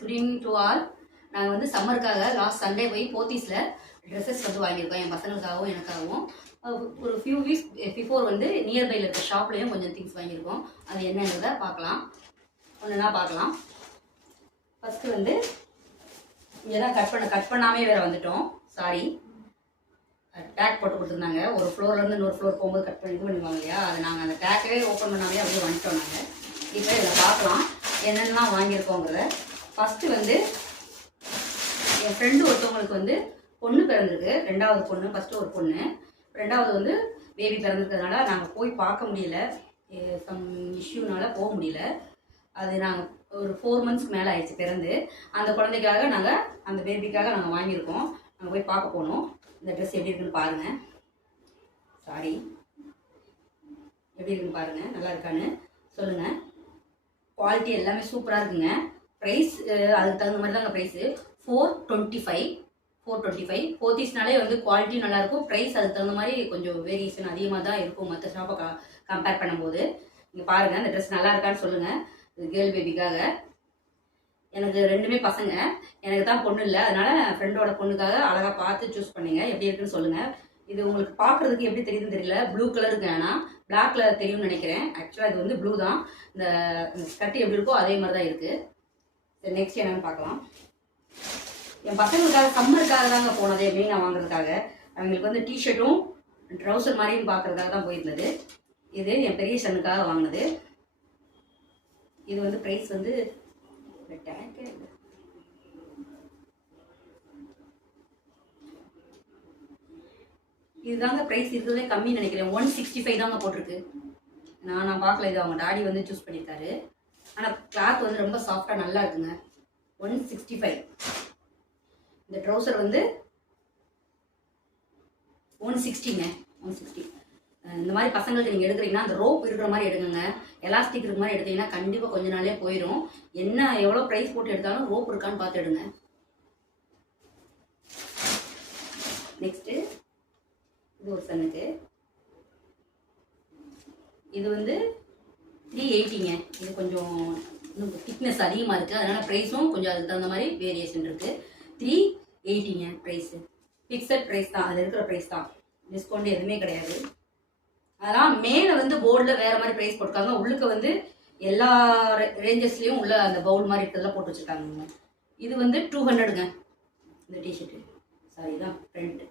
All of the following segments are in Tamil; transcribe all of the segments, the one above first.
Good evening to all. நாங்கள் வந்து சம்மருக்காக லாஸ்ட் சண்டே போய் போத்தீஸில் ட்ரெஸ்ஸஸ் வந்து வாங்கியிருக்கோம் என் பசங்களுக்காகவும் எனக்காகவும். ஒரு ஃபியூ வீக்ஸ் பிஃபோர் வந்து நியர்பையில் இருக்க ஷாப்லேயும் கொஞ்சம் திங்ஸ் வாங்கியிருக்கோம். அது என்னன்றதை பார்க்கலாம், ஒன்றுனா பார்க்கலாம். ஃபஸ்ட்டு வந்து இங்கே தான் கட் பண்ணாமே வேறு வந்துட்டோம். சாரி, டேக் போட்டு கொடுத்துருந்தாங்க. ஒரு ஃப்ளோர்லேருந்து இன்னொரு ஃப்ளோர் போகும்போது கட் பண்ணி இது பண்ணுவாங்க இல்லையா, அது நாங்கள் அந்த டேக்கவே ஓப்பன் பண்ணாமே அப்படியே வந்துட்டோம். நாங்கள் இப்போ இதில் பார்க்கலாம் என்னென்னலாம் வாங்கியிருக்கோங்கிறத. ஃபஸ்ட்டு வந்து என் ஃப்ரெண்டு ஒருத்தவங்களுக்கு வந்து பொண்ணு பிறந்திருக்கு, ரெண்டாவது பொண்ணு. ஃபஸ்ட்டு ஒரு பொண்ணு, ரெண்டாவது வந்து பேபி பிறந்திருக்கிறதுனால நாங்கள் போய் பார்க்க முடியல, சம் இஷ்யூனால போக முடியல. அது நாங்கள் ஒரு 4 months மேலே ஆயிடுச்சு பிறந்து. அந்த குழந்தைக்காக நாங்கள் அந்த பேபிக்காக நாங்கள் வாங்கியிருக்கோம். நாங்கள் போய் பார்க்க போனோம். இந்த ட்ரெஸ் எப்படி இருக்குன்னு பாருங்கள். சாரி, எப்படி இருக்குன்னு பாருங்கள், நல்லா இருக்கான்னு சொல்லுங்கள். குவாலிட்டி எல்லாமே சூப்பராக இருக்குங்க. ப்ரைஸ் அதுக்கு தகுந்த மாதிரி தாங்க ப்ரைஸு. 425. போத்தீஸ்னாலே வந்து குவாலிட்டி நல்லாயிருக்கும், ப்ரைஸ் அதுக்கு தகுந்த மாதிரி கொஞ்சம் வேரியேஷன் அதிகமாக தான் இருக்கும் மற்ற ஷாப்பை கம்பேர் பண்ணும்போது. இங்கே பாருங்கள், இந்த ட்ரெஸ் நல்லா இருக்கான்னு சொல்லுங்கள். இது கேர்ள் பேபிக்காக. எனக்கு 2 பசங்க, எனக்கு தான் பொண்ணு இல்லை, அதனால் ஃப்ரெண்டோட பொண்ணுக்காக அழகாக பார்த்து சூஸ் பண்ணிங்க. எப்படி இருக்குன்னு சொல்லுங்கள். இது உங்களுக்கு பார்க்குறதுக்கு எப்படி தெரியுதுன்னு தெரியல, ப்ளூ கலருக்கு, ஆனால் பிளாக் கலர் தெரியும்னு நினைக்கிறேன். ஆக்சுவலாக இது வந்து ப்ளூ தான். இந்த ஸ்கர்ட் எப்படி இருக்கோ அதே மாதிரி தான் இருக்குது. சரி, நெக்ஸ்ட் என்னன்னு பார்க்கலாம். என் பசங்களுக்காக சம்மருக்காக தாங்க போனதே, மெயினாக வாங்குறதுக்காக. அவங்களுக்கு வந்து டிஷர்ட்டும் ட்ரௌசர் மாதிரியும் பார்க்குறதுக்காக தான் போயிருந்தது. இது என் பெரிய சனுக்காக வாங்கினது. இது வந்து ப்ரைஸ் வந்து இதுதாங்க ப்ரைஸ் இருக்கிறதே கம்மின்னு நினைக்கிறேன். 165 தாங்க போட்டிருக்கு. நான் பார்க்கல, இது அவங்க டாடி வந்து சூஸ் பண்ணியிருக்காரு. ஆனால் கிளாத் வந்து ரொம்ப சாஃப்டாக நல்லா இருக்குங்க. 165. இந்த ட்ரௌசர் வந்து 160ங்க. 160. இந்த மாதிரி பசங்களுக்கு நீங்கள் எடுக்கிறீங்கன்னா அந்த ரோப் இருக்கிற மாதிரி எடுங்க, எலாஸ்டிக் இருக்கிற மாதிரி எடுத்தீங்கன்னா கண்டிப்பாக கொஞ்ச நாளே போயிடும். என்ன எவ்வளோ ப்ரைஸ் போட்டு எடுத்தாலும் ரோப் இருக்கான்னு பார்த்து எடுங்க. நெக்ஸ்ட்டு இது ஒரு சனுக்கு. இது வந்து 380ங்க. இது கொஞ்சம் திக்னஸ் அதிகமாக இருக்குது, அதனால் ப்ரைஸும் கொஞ்சம் அதுக்கு தகுந்த மாதிரி வேரியேஷன் இருக்குது. 380ங்க ப்ரைஸு. ஃபிக்ஸட் ப்ரைஸ் தான், அது இருக்கிற ப்ரைஸ் தான், டிஸ்கவுண்ட் எதுவுமே கிடையாது. அதெல்லாம் மேலே வந்து போர்டில் வேறு மாதிரி ப்ரைஸ் போட்டிருக்காங்க, உள்ளுக்க வந்து எல்லா ரேஞ்சஸ்லேயும் உள்ள அந்த பவுல் மாதிரி இருக்கிறதெல்லாம் போட்டு வச்சுருக்காங்க. இது வந்து 200ங்க இந்த டிஷர்ட்டு. சாரி, தான் ஃப்ரண்ட்.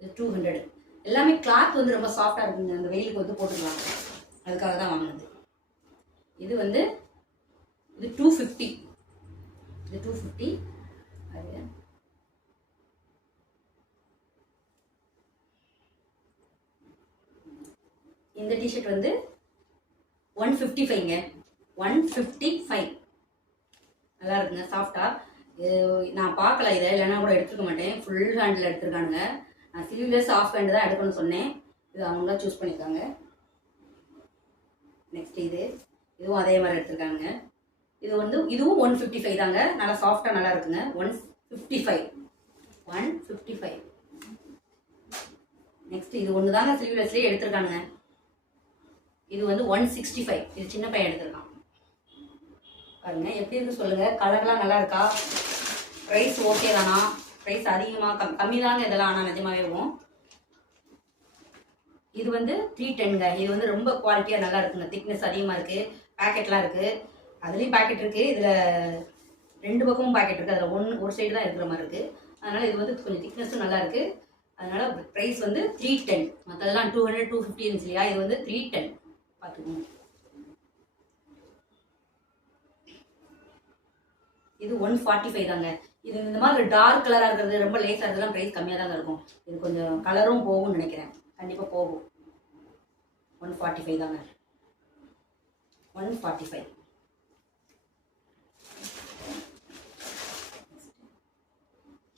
இது 200. எல்லாமே கிளாத் வந்து ரொம்ப சாஃப்டாக இருக்குங்க, அந்த வெயிலுக்கு வந்து போட்டுக்கலாம், அதுக்காக தான் வாங்கினது. இது வந்து இது 250. இது 250. அது இந்த டிஷர்ட் வந்து 155ங்க. 155 நல்லா இருக்குங்க, சாஃப்டாக. நான் பார்க்கல இதை, இல்லைன்னா கூட எடுத்துக்க மாட்டேன். ஃபுல் ஹேண்டில் எடுத்துருக்கானுங்க. நான் ஸ்லீவ்லெஸ் ஆஃப் ஹேண்டு தான் எடுக்கணும்னு சொன்னேன், இது அவங்க தான் சூஸ் பண்ணியிருக்காங்க. நெக்ஸ்ட் இதுவும் அதே மாதிரி எடுத்துருக்காங்க. இது வந்து இதுவும் 155 தாங்க, நல்லா சாஃப்டாக நல்லா இருக்குங்க. 155. நெக்ஸ்ட் இது ஒன்று தாங்க ஸ்லீவ்லெஸ்லேயே எடுத்துருக்கானுங்க. இது வந்து 165. இது சின்ன பையன் எடுத்துருக்கான். பாருங்க எப்படி இருக்கு சொல்லுங்க. கலர்லாம் நல்லா இருக்கா? ப்ரைஸ் ஓகே தானா? ப்ரைஸ் அதிகமாக கம்மி தாங்க இதெல்லாம், ஆனால் நிஜமாவே இருக்கும். இது வந்து 310ங்க. இது வந்து ரொம்ப குவாலிட்டியாக நல்லா இருக்குங்க, திக்னஸ் அதிகமாக இருக்குது, பேக்கெட்லாம் இருக்குது. அதுலேயும் பேக்கெட் இருக்குது, இதில் 2 பக்கமும் பேக்கெட் இருக்குது. அதில் ஒரு சைடு தான் இருக்கிற மாதிரி இருக்குது. அதனால் இது வந்து கொஞ்சம் திக்னஸும் நல்லா இருக்குது. அதனால் ப்ரைஸ் வந்து 310. மற்றதெல்லாம் 200 250 இருந்துச்சு இல்லையா, இது வந்து 310 பார்த்துக்கோங்க. இது 145 தாங்க. இது இந்த மாதிரி டார்க் கலராக இருக்கிறது, ரொம்ப லேஸாக இருக்கிறதுலாம் ப்ரைஸ் கம்மியாக தாங்க இருக்கும். இது கொஞ்சம் கலரும் போகும்னு நினைக்கிறேன், கண்டிப்பாக போகும். 145 தாங்க. 145.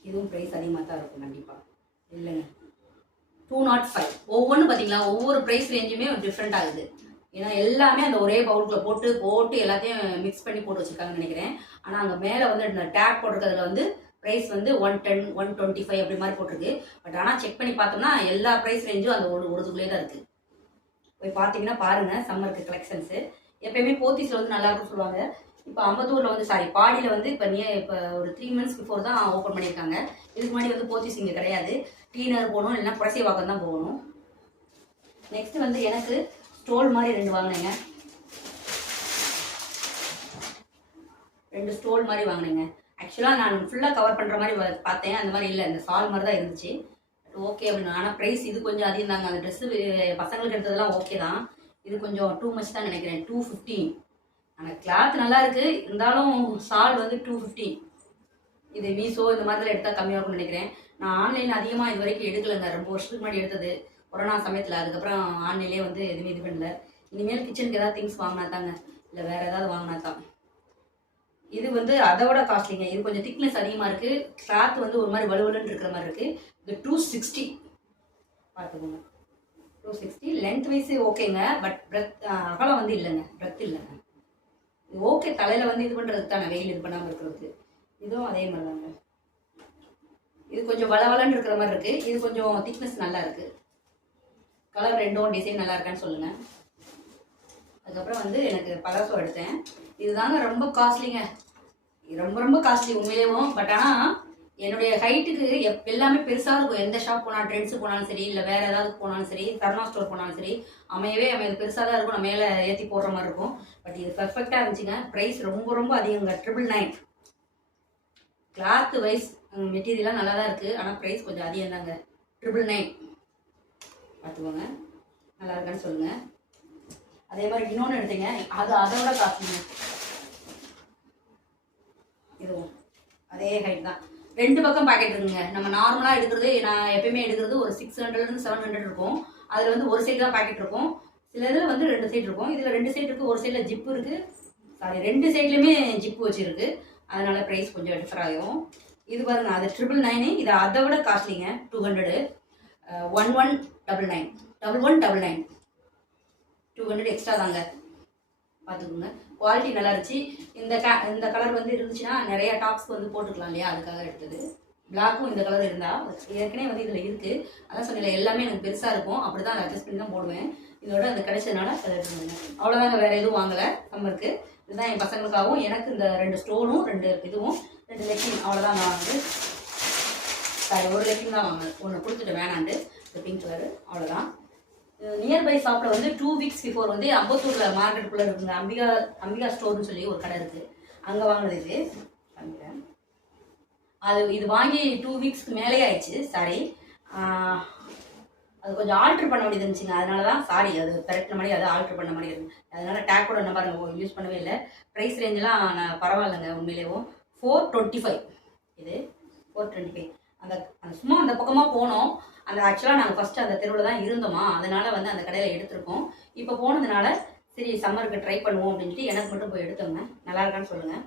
இதுவும் ப்ரைஸ் அதிகமாக தான் இருக்கும் கண்டிப்பாக, இல்லைங்க. 205. ஒவ்வொன்றும் பார்த்தீங்களா, ஒவ்வொரு ப்ரைஸ் ரேஞ்சுமே டிஃப்ரெண்ட் ஆகுது. ஏன்னா எல்லாமே அந்த ஒரே பவுலுக்குள்ள போட்டு எல்லாத்தையும் மிக்ஸ் பண்ணி போட்டு வச்சுருக்காங்கன்னு நினைக்கிறேன். ஆனால் அங்கே மேலே வந்து இந்த டேக் போட்டிருக்கிறதுல வந்து ப்ரைஸ் வந்து 110 125 அப்படி மாதிரி போட்டிருக்கு. பட் ஆனால் செக் பண்ணி பார்த்தோம்னா எல்லா ப்ரைஸ் ரேஞ்சும் அந்த ஒருதுக்குள்ளே தான் இருக்குது. போய் பார்த்தீங்கன்னா பாருங்கள், சம்மருக்கு கலெக்ஷன்ஸு எப்பயுமே போத்தீஸில் வந்து நல்லா இருக்குன்னு சொல்லுவாங்க. இப்போ அம்பத்தூரில் வந்து பாடியில் வந்து இப்போ ஒரு 3 months பிஃபோர் தான் ஓப்பன் பண்ணியிருக்காங்க. இதுக்கு முன்னாடி வந்து போத்தீஸ் இங்கே கிடையாது. டி நகர் போகணும், இல்லைன்னா புரசைவாக்கம் தான் போகணும். நெக்ஸ்ட் வந்து எனக்கு ஸ்டோல் மாதிரி 2 வாங்கினேங்க. 2 ஸ்டோல் மாதிரி வாங்கினேங்க. ஆக்சுவலாக நான் ஃபுல்லாக கவர் பண்ணுற மாதிரி பார்த்தேன். அந்த மாதிரி இல்லை, இந்த சால் மாதிரி தான் இருந்துச்சு. ஓகே அப்படின்னு. ஆனால் ப்ரைஸ் இது கொஞ்சம் அதிகம் தாங்க. அந்த ட்ரெஸ்ஸு பசங்களுக்கு எடுத்ததெல்லாம் ஓகே தான். இது கொஞ்சம் டூ மச் தான் நினைக்கிறேன். 250. ஆனால் கிளாத் நல்லா இருக்குது, இருந்தாலும் சால் வந்து 250. இது மீஷோ இந்த மாதிரிலாம் எடுத்தால் கம்மியாகும்னு நினைக்கிறேன். நான் ஆன்லைனில் அதிகமாக இது வரைக்கும் எடுக்கலைங்க. ரொம்ப வருஷத்துக்கு முன்னாடி எடுத்தது கொரோனா சமயத்தில். அதுக்கப்புறம் ஆன்லைன்லேயே வந்து எதுவுமே இது பண்ணல. இனிமேல் கிச்சனுக்கு ஏதாவது திங்ஸ் வாங்கினா தாங்க, இல்லை வேறு ஏதாவது வாங்கினா தான். இது வந்து அதோட காஸ்ட்லிங்க. இது கொஞ்சம் திக்னஸ் அதிகமாக இருக்குது. கிளாத் வந்து ஒரு மாதிரி வலுவலுன்னு இருக்கிற மாதிரி இருக்குது. இது 260 பார்த்துக்கோங்க. 260 லென்த் வைஸ் ஓகேங்க. பட் பிரெத் அகலம் வந்து இல்லைங்க, பிரெத் இல்லைங்க. இது ஓகே, தலையில் வந்து இது பண்ணுறதுக்கு தானே, வெயில் இது பண்ணாமல் இருக்கிறதுக்கு. இதுவும் அதே மாதிரி தாங்க. இது கொஞ்சம் வளவலன்னு இருக்கிற மாதிரி இருக்குது. இது கொஞ்சம் திக்னஸ் நல்லா இருக்குது. கலர் ரெண்டும் டிசைன் நல்லா இருக்கான்னு சொல்லுங்கள். அதுக்கப்புறம் வந்து எனக்கு பலாசோ எடுத்தேன். இதுதாங்க ரொம்ப காஸ்ட்லிங்க. ரொம்ப ரொம்ப காஸ்ட்லி உண்மையிலேயும். பட் ஆனால் என்னுடைய ஹைட்டுக்கு எல்லாமே பெருசாக இருக்கும். எந்த ஷாப் போனாலும், ட்ரெண்ட்ஸு போனாலும் சரி, இல்லை வேறு ஏதாவது போனாலும் சரி, சரணா ஸ்டோர் போனாலும் சரி, அமையது பெருசாக தான் இருக்கும். நான் மேலே ஏற்றி போடுற மாதிரி இருக்கும். பட் இது பர்ஃபெக்டாக இருந்துச்சுங்க. ப்ரைஸ் ரொம்ப ரொம்ப அதிகங்க. 999. கிளாத் வைஸ் மெட்டீரியலாக நல்லா தான் இருக்குது. ஆனால் ப்ரைஸ் கொஞ்சம் அதிகம் தாங்க. 999 பார்த்துக்கோங்க. நல்லா இருக்கான்னு சொல்லுங்கள். அதே மாதிரி இன்னொன்று எடுத்தீங்க, அதோட காஸ்ட்லிங்க. இதுவும் அதே ஹைட் தான். 2 பக்கம் பாக்கெட் இருக்குங்க. நம்ம நார்மலாக எடுக்கிறது, நான் எப்பயுமே எடுக்கிறது ஒரு 600 700 இருக்கும். அதில் வந்து ஒரு சைடு தான் பாக்கெட் இருக்கும். சில இதில் வந்து 2 சைடு இருக்கும். இதில் 2 சைடு இருக்குது. ஒரு சைடில் ஜிப்பு இருக்குது. 2 சைட்லையுமே ஜிப்பு வச்சுருக்கு. அதனால் ப்ரைஸ் கொஞ்சம் டிஃபர் ஆகும். இது பாருங்க, அது 999. இது அதை விட காஸ்ட்லிங்க. 200. 1199 1199 200 எக்ஸ்ட்ரா தாங்க. பார்த்துக்கோங்க. குவாலிட்டி நல்லா இருந்துச்சு. இந்த கலர் வந்து இருந்துச்சுன்னா நிறைய டாப்ஸ்க்கு வந்து போட்டுக்கலாம் இல்லையா, அதுக்காக எடுத்தது. பிளாக்கும் இந்த கலர் இருந்தால் ஏற்கனவே வந்து இதில் இருக்குது. அதான் சொன்னல, எல்லாமே எனக்கு பெருசாக இருக்கும். அப்படி தான் அதை அட்ஜஸ்ட் பண்ணி தான் போடுவேன். இதோட அந்த கிடைச்சதுனால அதை எடுத்துருங்க. அவ்வளோதாங்க, வேறு எதுவும் வாங்கலை சம்மருக்கு. இதுதான் என் பசங்களுக்காகவும் எனக்கு இந்த 2 ஸ்டோனும் 2 இதுவும் 2 லெக்கிங் அவ்வளோதான். நான் வந்து ஒரு லெக்கிங் தான் வாங்கினேன். ஒன்று கொடுத்துட்டு வேணாண்டு, இந்த பிங்க் கலரு. அவ்வளோதான். நியர்பை ஷாப்பில் வந்து 2 weeks பிஃபோர் வந்து அம்பத்தூரில் மார்க்கெட்டுக்குள்ளே இருக்குங்க. அம்பிகா ஸ்டோர்னு சொல்லி ஒரு கடை இருக்குது. அங்கே வாங்கினது இது. இது வாங்கி 2 weeksக்கு மேலே ஆயிடுச்சு. சாரி, அது கொஞ்சம் ஆல்ட்ரு பண்ண வேண்டியது இருந்துச்சுங்க. அதனால தான் அது கரெக்ட் மாதிரி அதை ஆல்ட்ரு பண்ண மாதிரி இருந்து. அதனால டேக் கூட என்ன பாருங்க யூஸ் பண்ணவே இல்லை. ப்ரைஸ் ரேஞ்செலாம் நான் பரவாயில்லைங்க உண்மையிலேயும். 425. இது 425. அந்த சும்மா அந்த பக்கமாக போனோம். ஆக்சுவலாக நாங்கள் ஃபஸ்ட்டு அந்த தெருவில் தான் இருந்தோமா, அதனால் வந்து அந்த கடையில் எடுத்திருக்கோம். இப்போ போனதுனால சரி சம்மருக்கு ட்ரை பண்ணுவோம் அப்படின்ட்டு எனக்கு மட்டும் போய் எடுத்தோங்க. நல்லா இருக்கான்னு சொல்லுங்கள்.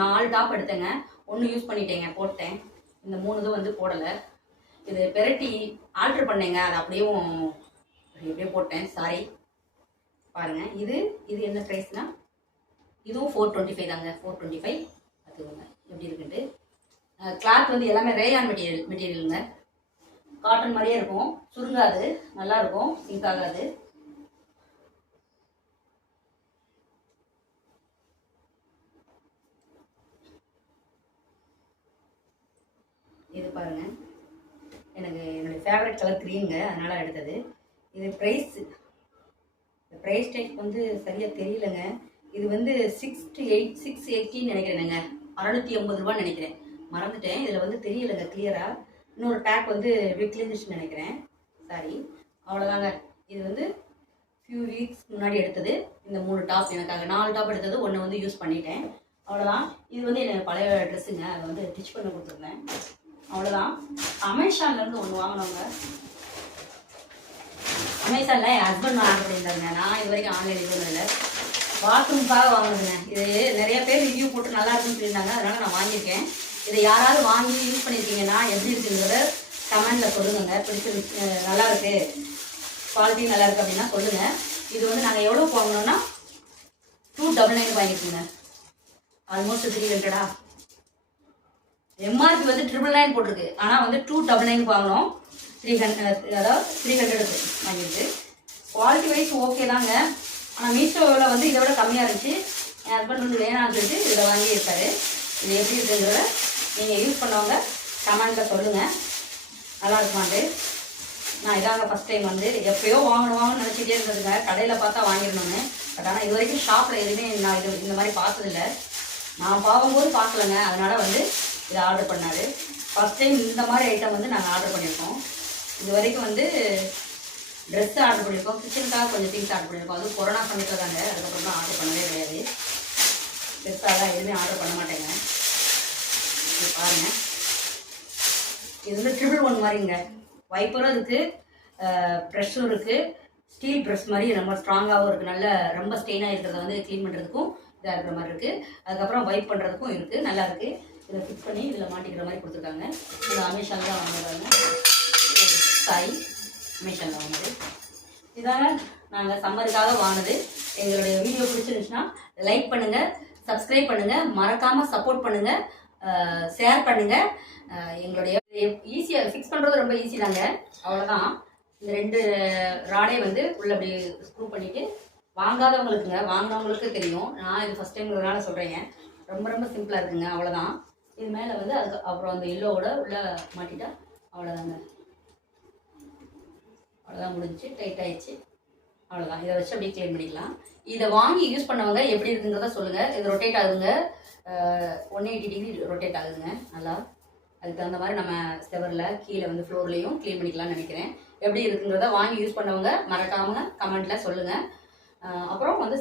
4 டாப் எடுத்தேங்க. 1 யூஸ் பண்ணிட்டேங்க, போட்டேன். இந்த 3 இதுவும் வந்து போடலை. இது பெரட்டி ஆல்ட்ரு பண்ணேங்க. அது அப்படியே போட்டேன். சாரி பாருங்கள். இது என்ன ப்ரைஸ்னால் இதுவும் 425 தாங்க. 425 பார்த்துக்கோங்க எப்படி இருக்குன்ட்டு. கிளாத் வந்து எல்லாமே ரேயான் மெட்டீரியலுங்க. காட்டன் மாதிரியே இருக்கும், சுருங்காது, நல்லா இருக்கும், சிங்க் ஆகாது. இது பாருங்க, என்னுடைய ஃபேவரட் கலர் க்ரீனுங்க, அதனால எடுத்தது. இது ப்ரைஸ் டேக் வந்து சரியாக தெரியலங்க. இது வந்து 680 நினைக்கிறேனுங்க. 680 ரூபான்னு நினைக்கிறேன், மறந்துட்டேன். இதில் வந்து தெரியலைங்க கிளியராக. இன்னொரு டேக் வந்து இப்படி கிழிஞ்சிச்சுன்னு நினைக்கிறேன். சாரி, அவ்வளோதாங்க. இது வந்து ஃபியூ வீக்ஸ் முன்னாடி எடுத்தது. இந்த 3 டாப் எனக்காக 4 டாப் எடுத்தது. 1 வந்து யூஸ் பண்ணிட்டேன். அவ்வளோதான். இது வந்து எனக்கு பழைய ட்ரெஸ்ஸுங்க, அதை வந்து ஸ்டிச் பண்ண கொடுத்துருந்தேன். அவ்வளோதான். அமேசான்லேருந்து ஒன்று வாங்கினவங்க. அமேசானில் என் ஹஸ்பண்ட் ஆர்டர் பண்ணியிருந்தாங்க. நான் இது வரைக்கும் ஆன்லைன் எதுவும் இல்லை, பாத்ரூம்காக வாங்கினதுங்க. இது நிறைய பேர் ரிவ்யூ போட்டு நல்லா இருக்குன்னு சொல்லியிருந்தாங்க, அதனால் நான் வாங்கியிருக்கேன். இதை யாராவது வாங்கி யூஸ் பண்ணியிருக்கீங்கன்னா எப்படி இருக்குங்கிறத கமெண்டில் சொல்லுங்க. பிடிச்சி நல்லா இருக்கு, குவாலிட்டி நல்லா இருக்குது அப்படின்னா சொல்லுங்கள். இது வந்து நாங்கள் எவ்வளோ வாங்கினோன்னா 299 வாங்கியிருக்கோங்க. ஆல்மோஸ்ட் 300. எம்ஆர்பி வந்து 999 போட்டிருக்கு, ஆனால் வந்து 299 வாங்கினோம். 300, அதாவது 300 வாங்கியிருக்கு. குவாலிட்டி வைஸ் ஓகே தாங்க. ஆனால் மீஷோவில் வந்து இதை விட கம்மியாக இருந்துச்சு. என் ஹஸ்பண்ட் வந்து வேணாம்னு சொல்லிட்டு இதில் வாங்கியிருக்காரு. இது எப்படி இருக்குங்கிறத நீங்கள் யூஸ் பண்ணவங்க கமெண்ட்டில் சொல்லுங்கள், நல்லா இருக்குமாண்டு. நான் இதாங்க ஃபஸ்ட் டைம் வந்து எப்போயோ வாங்கணும்னு நினச்சிட்டே இருந்ததுங்க, கடையில் பார்த்தா வாங்கிடணும்னு. பட் ஆனால் இது வரைக்கும் ஷாப்பில் எதுவுமே நான் இந்த மாதிரி பார்த்ததில்ல. நான் பார்க்கும்போது பார்க்கலங்க, அதனால் வந்து இதை ஆர்டர் பண்ணார். ஃபஸ்ட் டைம் இந்த மாதிரி ஐட்டம் வந்து நாங்கள் ஆர்டர் பண்ணியிருக்கோம். இது வரைக்கும் வந்து ட்ரெஸ்ஸு ஆர்டர் பண்ணியிருக்கோம், கிச்சனுக்காக கொஞ்சம் திங்ஸ் ஆர்டர் பண்ணியிருக்கோம். அதுவும் கொரோனா சமயத்தில் தாங்க, அதுக்கப்புறம் தான் ஆர்டர் பண்ணவே கிடையாது. பெருசாக எதுவுமே ஆர்டர் பண்ண மாட்டேங்க. இது பாருங்கள், இது வந்து ட்ரிபிள்1 மாதிரிங்க. வைப்பரும் இருக்குது, ப்ரெஷ்ஷும் இருக்குது, ஸ்டீல் ப்ரெஷ் மாதிரி ரொம்ப ஸ்ட்ராங்காகவும் இருக்குது. நல்ல ரொம்ப ஸ்டெயினாக இருக்கிறத வந்து க்ளீன் பண்ணுறதுக்கும் இதாக இருக்கிற மாதிரி இருக்குது. அதுக்கப்புறம் வைப் பண்ணுறதுக்கும் இருக்குது, நல்லா இருக்குது. இதை ஃபிக்ஸ் பண்ணி இதில் மாட்டிக்கிற மாதிரி கொடுத்துருக்காங்க. இது அமேசான் தான் வாங்குறாங்க, சாய் அமேசானில் வாங்கினது. இதாங்க நாங்கள் சம்மருக்காக வாங்கினது. எங்களுடைய வீடியோ பிடிச்சிருந்துச்சுன்னா லைக் பண்ணுங்கள், சப்ஸ்கிரைப் பண்ணுங்கள், மறக்காமல் சப்போர்ட் பண்ணுங்கள், ஷேர் பண்ணுங்கள். எங்களுடைய ஈஸியாக ஃபிக்ஸ் பண்ணுறது ரொம்ப ஈஸி தாங்க, அவ்வளோதான். இந்த 2 ராடே வந்து உள்ள அப்படி ஸ்க்ரூ பண்ணிவிட்டு, வாங்காதவங்களுக்குங்க, வாங்கினவங்களுக்கு தெரியும். நான் இது ஃபஸ்ட் டைம்ங்கிறதுனால சொல்கிறேங்க. ரொம்ப ரொம்ப சிம்பிளாக இருக்குங்க, அவ்வளோதான். இது மேலே வந்து அதுக்கு அப்புறம் அந்த எல்லோவோட உள்ளே மாட்டிட்டா அவ்வளோதாங்க. அவ்வளோதான், முடிஞ்சு டைட் ஆகிடுச்சு, அவ்வளோதான். இதை வச்சு அப்படியே க்ளீன் பண்ணிக்கலாம். இதை வாங்கி யூஸ் பண்ணவங்க எப்படி இருக்குங்கிறத சொல்லுங்கள். இது ரொட்டேட் ஆகுதுங்க, 180 டிகிரி ரொட்டேட் ஆகுதுங்க நல்லா. அதுக்கு தகுந்த மாதிரி நம்ம செவரில் கீழே வந்து ஃப்ளோர்லேயும் க்ளீன் பண்ணிக்கலாம்னு நினைக்கிறேன். எப்படி இருக்குங்கிறத வாங்கி யூஸ் பண்ணவங்க மறக்காமல் கமெண்ட்டில் சொல்லுங்கள். அப்புறம் வந்து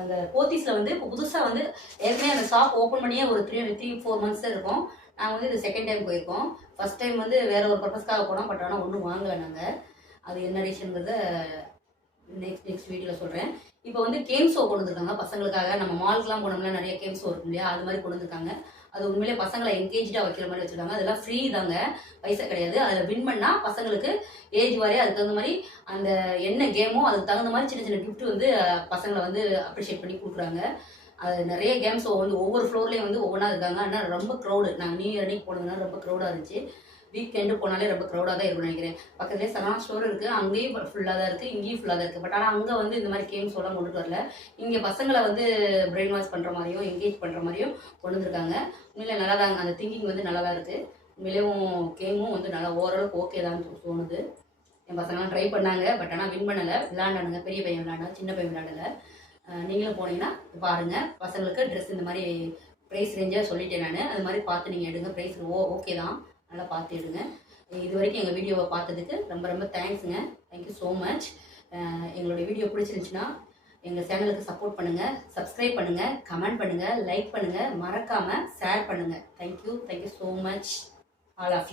அந்த போத்தீஸில் வந்து இப்போ புதுசாக வந்து ஏற்கனவே அந்த ஷாப் ஓப்பன் பண்ணியே ஒரு 3-4 மந்த்ஸ் தான் இருக்கும். நாங்கள் வந்து இது செகண்ட் டைம் போயிருக்கோம். ஃபஸ்ட் டைம் வந்து வேறு ஒரு பர்பஸ்க்காக போனோம், பட் ஆனால் ஒன்றும் வாங்கலை நாங்கள். அது என்ன ரீசன்கிறத நெக்ஸ்ட் வீடியோவில் சொல்கிறேன். இப்போ வந்து கேம் ஷோ கொண்டு வந்துருக்காங்க பசங்களுக்காக. நம்ம மால்க்கெலாம் போனோம்னா நிறைய கேம் ஷோ இருக்கும் இல்லையா, அது மாதிரி கொண்டு வந்துருக்காங்க. அது உண்மையிலே பசங்களை என்கேஜாக வைக்கிற மாதிரி வச்சுருக்காங்க. அதெல்லாம் ஃப்ரீ தாங்க, பைசா கிடையாது. அதில் வின் பண்ணால் பசங்களுக்கு ஏஜ் வரையும் அதுக்கு தகுந்த மாதிரி அந்த என்ன கேமோ அதுக்கு தகுந்த மாதிரி சின்ன சின்ன கிஃப்ட் வந்து பசங்களை வந்து அப்ரிஷியேட் பண்ணி கொடுக்குறாங்க. அது நிறைய கேம்ஸ் வந்து ஒவ்வொரு ஃப்ளோர்லேயும் வந்து ஒவ்வொன்றா இருக்காங்க. ஆனால் ரொம்ப க்ரௌடு. நாங்கள் நியூ இயர் அன்னைக்கு போனதுனால ரொம்ப க்ரௌடாக இருந்துச்சு. வீக்கெண்டு போனாலே ரொம்ப க்ரௌடாக தான் இருக்கும்னு நினைக்கிறேன். பக்கத்துலேயே சரணா ஸ்டோர் இருக்குது, அங்கேயும் ஃபுல்லாக தான் இருக்குது, இங்கேயும் ஃபுல்லாக தான் இருக்குது. பட் ஆனால் அங்கே வந்து இந்த மாதிரி கேம்ஸ் எல்லாம் கொண்டுட்டு வரல. இங்கே பசங்களை வந்து பிரெயின் வாஷ் பண்ணுற மாதிரியும் என்கேஜ் பண்ணுற மாதிரியும் கொண்டு வந்துருக்காங்க. உண்மையிலே நல்லா தாங்க, அந்த திங்கிங் வந்து நல்லா தான் இருக்குது. உண்மையிலேயும் கேமும் வந்து நல்லா ஓரளவுக்கு ஓகே தான் தோணுது. என் பசங்களாம் ட்ரை பண்ணாங்க, பட் ஆனால் வின் பண்ணலை. விளையாண்டானுங்க, பெரிய பையன் விளையாண்டா, சின்ன பையன் விளையாடலை. நீங்களும் போனீங்கன்னா பாருங்கள். பசங்களுக்கு ட்ரெஸ் இந்த மாதிரி ப்ரைஸ் ரேஞ்சாக சொல்லிட்டேன் நான், அது மாதிரி பார்த்து நீங்கள் எடுங்க. ப்ரைஸ் ஓகே தான், நல்லா பார்த்து எடுங்க. இது வரைக்கும் எங்கள் வீடியோவை பார்த்ததுக்கு ரொம்ப ரொம்ப தேங்க்ஸுங்க. Thank you so much. எங்களுடைய வீடியோ பிடிச்சிருந்துச்சுன்னா எங்கள் சேனலுக்கு சப்போர்ட் பண்ணுங்கள், சப்ஸ்கிரைப் பண்ணுங்கள், கமெண்ட் பண்ணுங்கள், லைக் பண்ணுங்கள், மறக்காமல் ஷேர் பண்ணுங்கள். Thank you so much all of you.